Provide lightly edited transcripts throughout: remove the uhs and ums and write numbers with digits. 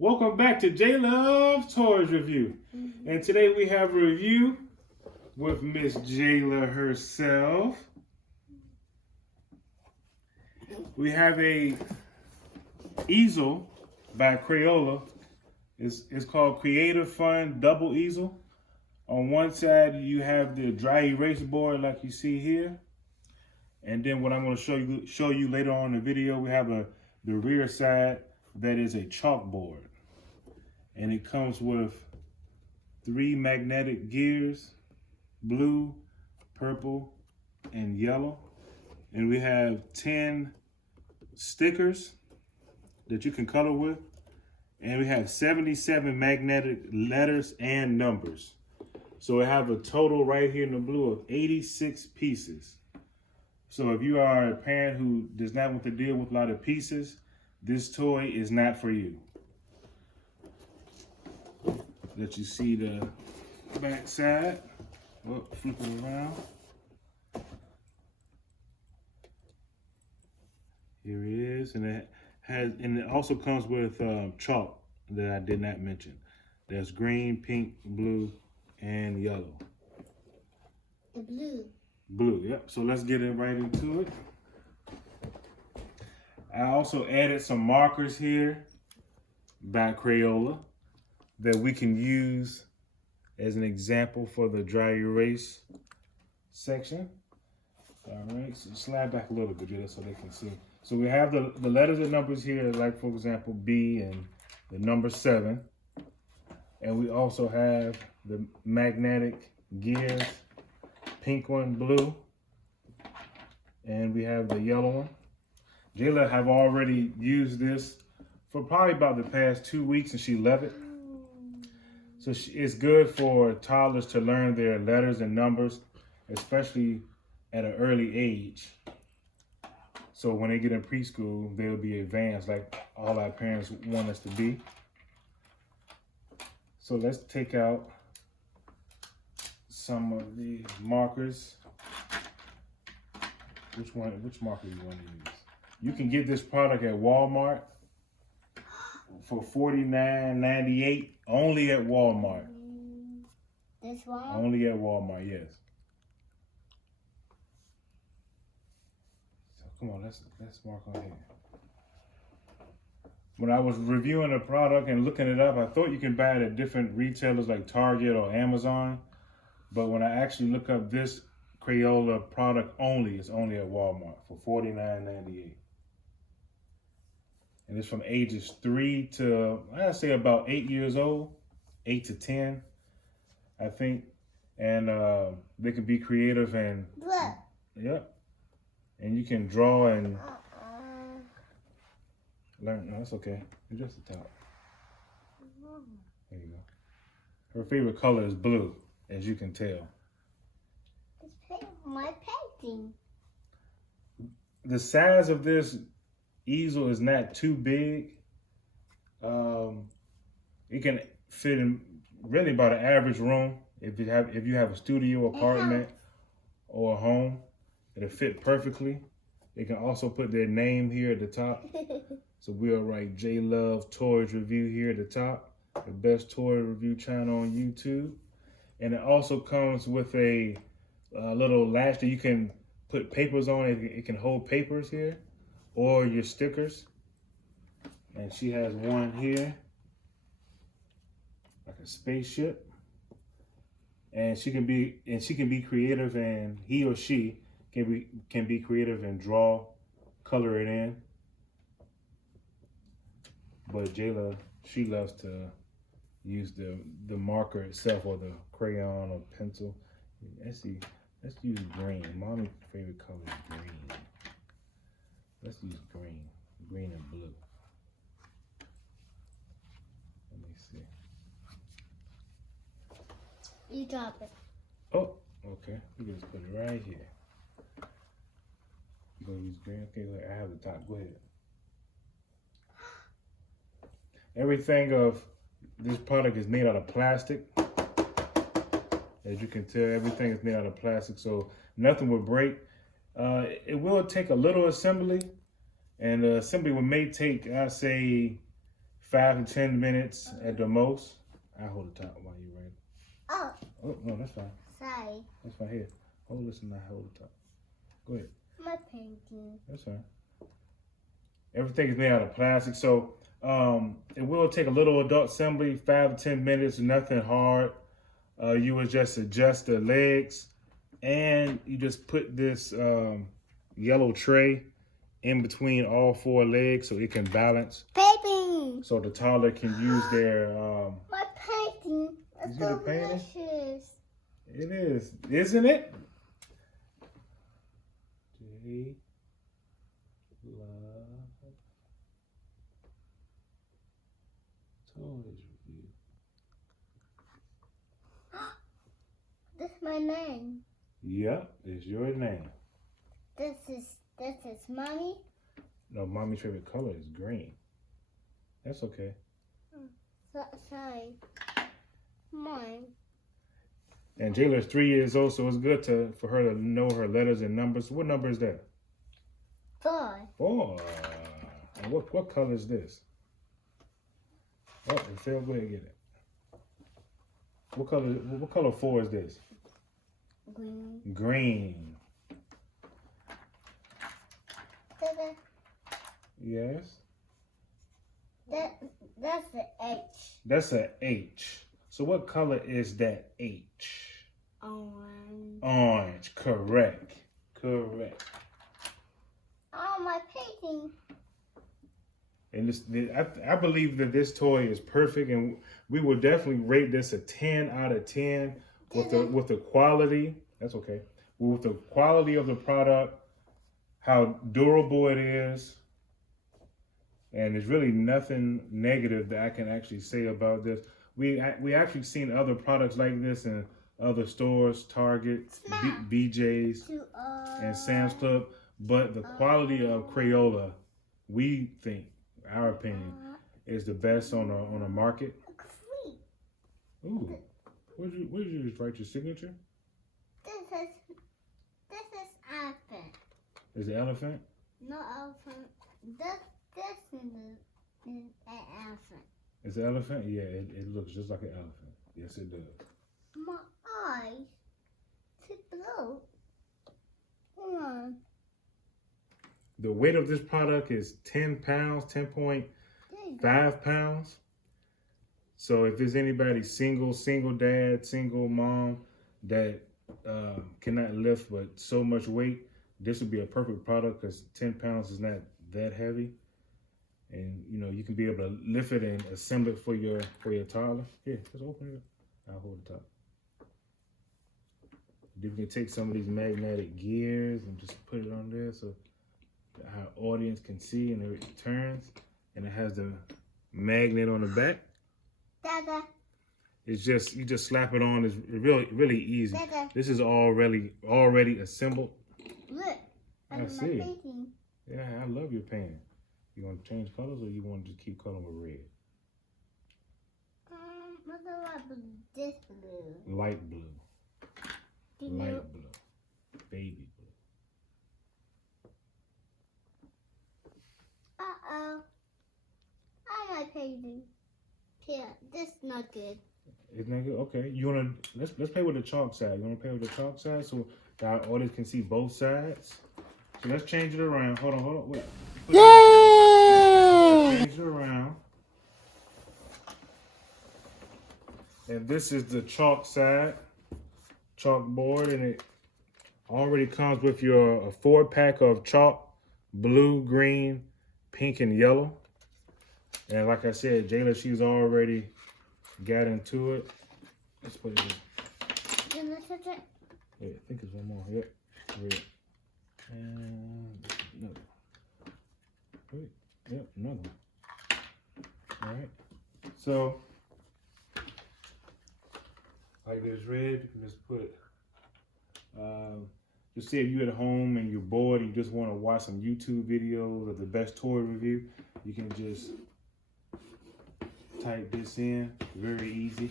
Welcome back to JLove Toys Review. And today we have a review with Miss Jayla herself. We have a easel by Crayola. It's called Creative Fun Double Easel. On one side you have the dry erase board like you see here. And then what I'm going to show you later on in the video, we have the rear side that is a chalkboard. And it comes with 3 magnetic gears, blue, purple, and yellow. And we have 10 stickers that you can color with. And we have 77 magnetic letters and numbers. So we have a total right here in the blue of 86 pieces. So if you are a parent who does not want to deal with a lot of pieces, this toy is not for you. Let you see the back side. Oh, flip it around. Here it is, and it also comes with chalk that I did not mention. There's green, pink, blue, and yellow. The blue. Blue, yep. So let's get right into it. I also added some markers here by Crayola that we can use as an example for the dry erase section. All right, so slide back a little bit just so they can see. So we have the letters and numbers here, like for example, B and the number 7. And we also have the magnetic gears, pink one, blue, and we have the yellow one. Jayla have already used this for probably about the past 2 weeks and she loved it. So it's good for toddlers to learn their letters and numbers, especially at an early age. So when they get in preschool, they'll be advanced like all our parents want us to be. So let's take out some of the markers. Which marker you want to use? You can get this product at Walmart for $49.98 only at Walmart. This one? Only at Walmart, yes. So come on, let's mark on here. When I was reviewing the product and looking it up, I thought you can buy it at different retailers like Target or Amazon. But when I actually look up this Crayola product only, it's only at Walmart for $49.98. And it's from ages 3 to, I'd say about 8 years old, 8 to 10, I think. And they can be creative and, yep. And you can draw and learn. No, that's okay. It's just the top. There you go. Her favorite color is blue, as you can tell. It's my painting. The size of this easel is not too big. It can fit in really about an average room. If you have a studio, apartment, or a home, it'll fit perfectly. They can also put their name here at the top. So we'll write JLove Toys Review here at the top, the best toy review channel on YouTube. And it also comes with a little latch that you can put papers on. It can hold papers here or your stickers. And she has one here, like a spaceship. And she can be creative, and he or she can be creative and draw, color it in. But Jayla, she loves to use the marker itself or the crayon or pencil. Let's use green. Mommy's favorite color is green. Let's use green and blue. Let me see. You drop it. Oh, okay. We can just put it right here. You gonna use green? Okay, I have the top. Go ahead. Everything of this product is made out of plastic. As you can tell, everything is made out of plastic, so nothing will break. It will take a little assembly, and the assembly may take, I'd say, 5 to 10 minutes at the most. I'll hold the top while you're ready. Oh, Oh, no, that's fine. sorry. That's fine. Here. Hold this and I hold the top. Go ahead. My painting. That's fine. Everything is made out of plastic, so it will take a little adult assembly, 5 to 10 minutes, nothing hard. You would just adjust the legs, and you just put this yellow tray in between all 4 legs so it can balance. Painting. So the toddler can use their. My painting. It's see the so painting? delicious. It is, isn't it? JLove. Toys review. This is my name. Yep, it's your name. This is mommy. No, mommy's favorite color is green. That's okay. Sorry. Mine. And Jayla's 3 years old, so it's good for her to know her letters and numbers. What number is that? 4. 4. And what color is this? Oh, it fell. Go ahead and get it. What color 4 is this? Green. Green. Dada. Yes. That's the H. That's a H. So what color is that H? Orange. Orange. Correct. Correct. Oh, my painting. And I believe that this toy is perfect, and we will definitely rate this a 10 out of 10 with the quality. That's okay. With the quality of the product, how durable it is, and there's really nothing negative that I can actually say about this. We actually seen other products like this in other stores, Target, BJ's, and Sam's Club, but the quality of Crayola, we think, our opinion, is the best on the market. Ooh, what did you just write your signature? This is elephant. Is it elephant? No elephant. This is an elephant. Is it elephant? Yeah, it looks just like an elephant. Yes, it does. My eyes. It's blue. Come on. The weight of this product is 10 pounds, 10.5 pounds. So if there's anybody single dad, single mom that cannot lift but so much weight, this would be a perfect product because 10 pounds is not that heavy. And you know, you can be able to lift it and assemble it for your toddler. Here, just open it up. I'll hold the top. You can take some of these magnetic gears and just put it on there so our audience can see, and it turns, and it has the magnet on the back. Dada. It's just, you just slap it on. It's really easy. Dada. This is already assembled. Look. I see. My painting. Yeah, I love your painting. You want to change colors, or you want to just keep coloring with red? What about this blue? Light blue. Blue. Light blue. Baby blue. Uh-oh. Oh, my painting. Here, this is not good. Isn't that good? Okay. You wanna let's play with the chalk side. You wanna play with the chalk side so our audience can see both sides? So let's change it around. Hold on, wait. Yay! Change it around. And this is the chalk side, chalkboard, and it already comes with your 4-pack of chalk, blue, green, pink, and yellow. And like I said, Jayla, she's already got into it. Let's put it in. Can I touch it? Yeah, I think there's one more. Yep. Red. And another. Wait. Yep, another one. All right. So, like this red, you can just put, just say if you're at home and you're bored and you just want to watch some YouTube videos of the best toy review, you can just type this in. Very easy.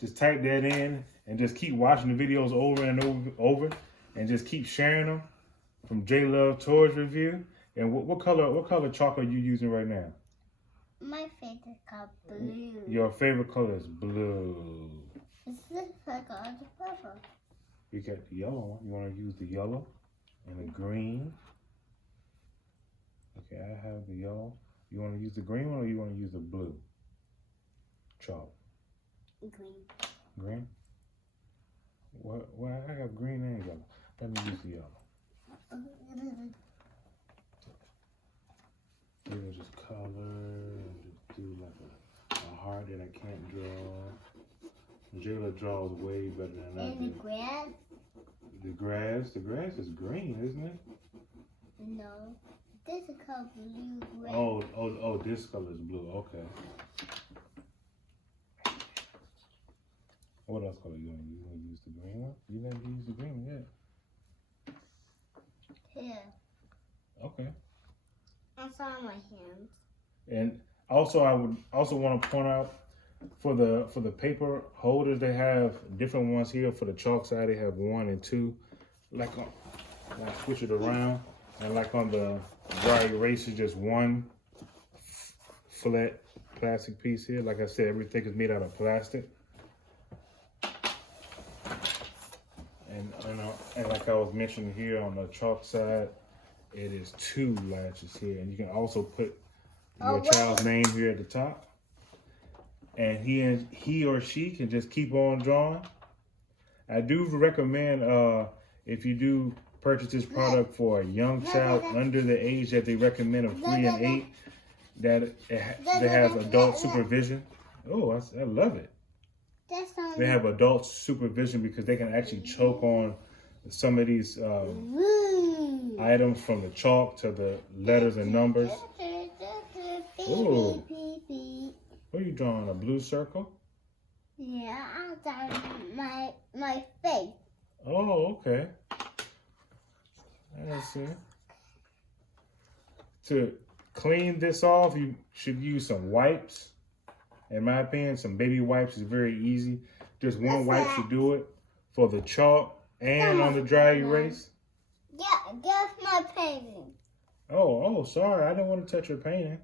Just type that in, and just keep watching the videos over and over and just keep sharing them from JLove Toys Review. And what color chalk are you using right now? My favorite color blue. Your favorite color is blue. Is this color the purple? You got the yellow one. You want to use the yellow and the green. Okay, I have the yellow. You want to use the green one or you want to use the blue chalk? Green. Green? Well, I have green and yellow. Let me use the yellow. Maybe we'll just color and just do like a heart that I can't draw. JLove draws way better than I do. And the grass? The grass is green, isn't it? No. This is called blue grass. Oh, this color is blue. Okay. What else color you want to use? You want to use the green one? You never used the green one yet. Here. Okay. I saw my hands. And also, I would also want to point out for the paper holders, they have different ones here. For the chalk side, they have 1 and 2. Like on, I switch it around, and like on the dry eraser, just one flat plastic piece here. Like I said, everything is made out of plastic. And like I was mentioning here on the chalk side, it is 2 latches here, and you can also put your child's name here at the top. And he or she can just keep on drawing. I do recommend if you do purchase this product for a young child under the age that they recommend of 3 and 8, that they have adult supervision. Oh, I love it. They have adult supervision because they can actually choke on some of these items, from the chalk to the letters and numbers. Ooh. What are you drawing? A blue circle? Yeah, I'm drawing my face. Oh, okay. I see. To clean this off, you should use some wipes. In my opinion, some baby wipes is very easy. Just one wipe should do it for the chalk and on the dry erase. Yeah, that's my painting. Oh, sorry. I didn't want to touch your painting.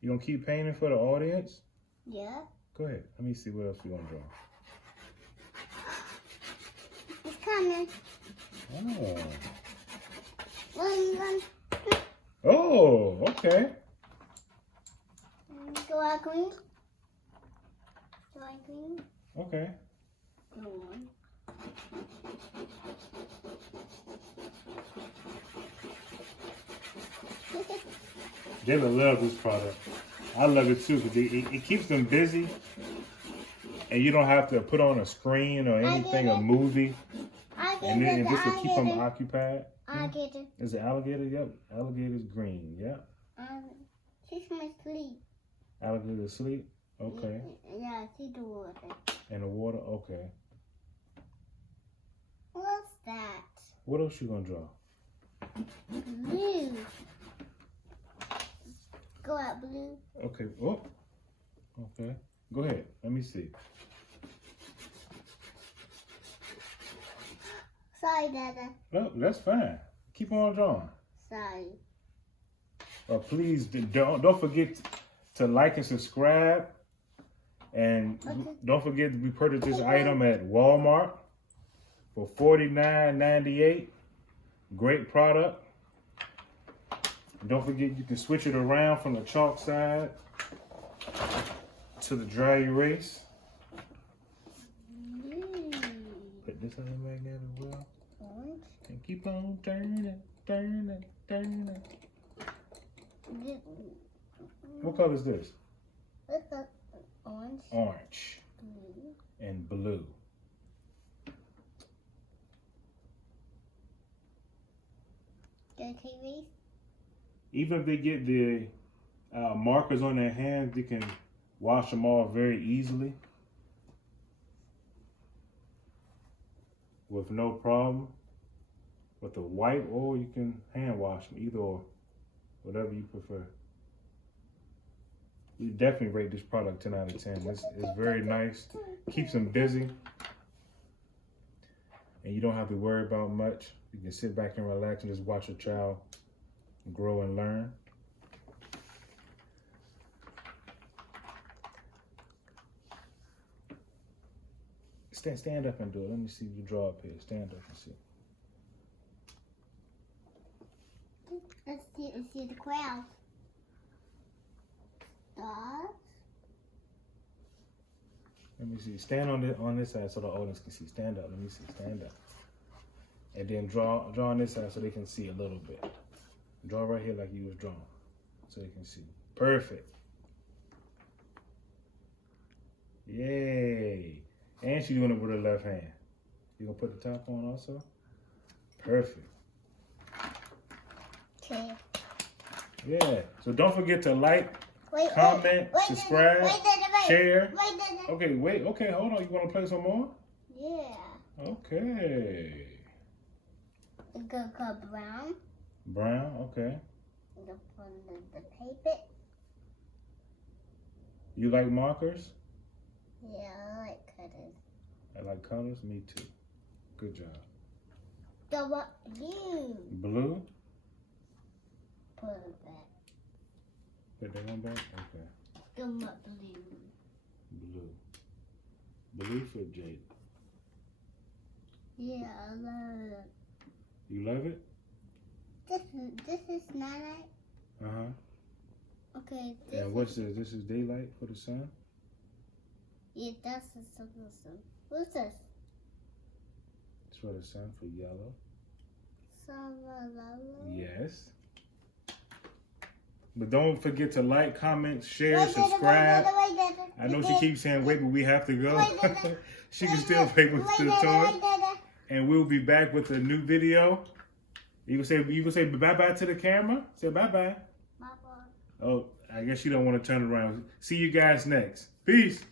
You gonna keep painting for the audience? Yeah. Go ahead. Let me see what else you want to draw. It's coming. Oh. Oh, okay. Do I green? Do I green? Okay. Go on. JLove loves this product. I love it too because it keeps them busy, and you don't have to put on a screen or anything, a movie, and then just to keep them occupied. Alligator. Is it alligator? Yep. Alligator's green. Yep. She's my sleep. Alligator asleep? Okay. Yeah, I see the water. And the water? Okay. What's that? What else you gonna draw? Blue. Go out blue. Okay. Oh. Okay. Go ahead. Let me see. Sorry, Dada. No, that's fine. Keep on drawing. Sorry. Please don't forget to like and subscribe. And don't forget we purchased this item at Walmart for $49.98. Great product. Don't forget you can switch it around from the chalk side to the dry erase. Put this on the magnet as well. Orange. And keep on turning. What color is this? What's that? Orange. Orange. Blue. And blue. Dirty erase. Even if they get the markers on their hands, they can wash them off very easily with no problem. With the white, or you can hand wash them, either or, whatever you prefer. You definitely rate this product 10 out of 10. It's very nice. Keeps them busy. and you don't have to worry about much. You can sit back and relax and just watch your child grow and learn. Stand up and do it. Let me see you draw up here. Stand up and see. Let's see the crowd. Stars. Let me see. Stand on this side so the audience can see. Stand up. Let me see. Stand up. And then draw on this side so they can see a little bit. Draw right here like you was drawing, so they can see. Perfect. Yay. And she's doing it with her left hand. You gonna put the top on also? Perfect. Okay. Yeah. So don't forget to like, comment, subscribe, share. Okay, wait. Okay, hold on. You want to play some more? Yeah. Okay. It's gonna go brown. Brown. Okay. The paper. You like markers? Yeah, I like colors. I like colors. Me too. Good job. The blue. Blue. Put it back. Put that one back. Okay. The blue. Blue. Blue for Jade. Yeah, I love it. You love it? This is night. Uh-huh. Okay. And what's this? This is daylight for the sun? Yeah, that's the sun. What's this? It's for the sun, for yellow. Sun. Yes. But don't forget to like, comment, share, subscribe. I know she keeps saying wait, but we have to go. She can still wait with the toy. And we'll be back with a new video. You can say bye-bye to the camera? Say bye-bye. Bye-bye. Oh, I guess you don't want to turn around. See you guys next. Peace.